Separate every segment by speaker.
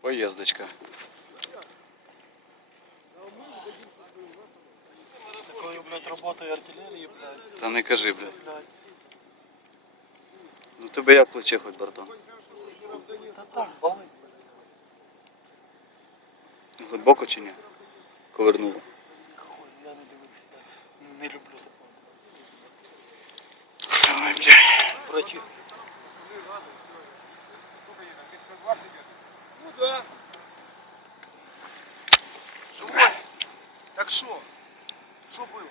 Speaker 1: Поездочка.
Speaker 2: З такою, блядь, роботою артилерії, блядь,
Speaker 1: Та не кажи, бля.
Speaker 2: блядь.
Speaker 1: Ну тебе як плече хоч, братан?
Speaker 2: Та так, болить, блядь.
Speaker 1: Глибоко чи ні? Ковернуло.
Speaker 2: Хуй, я не дивився. блядь. Не люблю такого.
Speaker 1: Ой, бля.
Speaker 2: Врачі.
Speaker 3: Ну да. Живой. Так что? Что было?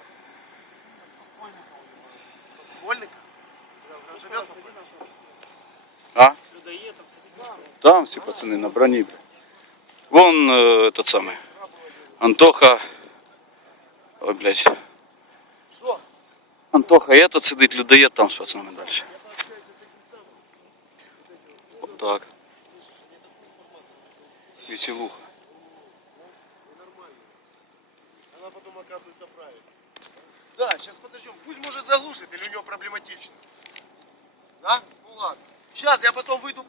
Speaker 3: С подствольника? Бля, в гранатомет попали?
Speaker 1: А? Там всі пацани на броні. бля. Вон е, тот самий. Антоха. Ой, блядь.
Speaker 3: Что?
Speaker 1: Антоха, я тут сидить людоєд там з пацанами далі. Отак. Веселуха.
Speaker 3: Она потом оказывается правильной. Да, сейчас подождем. Пусть может заглушит или у него проблематично. Да? Ну ладно. Сейчас я потом выйду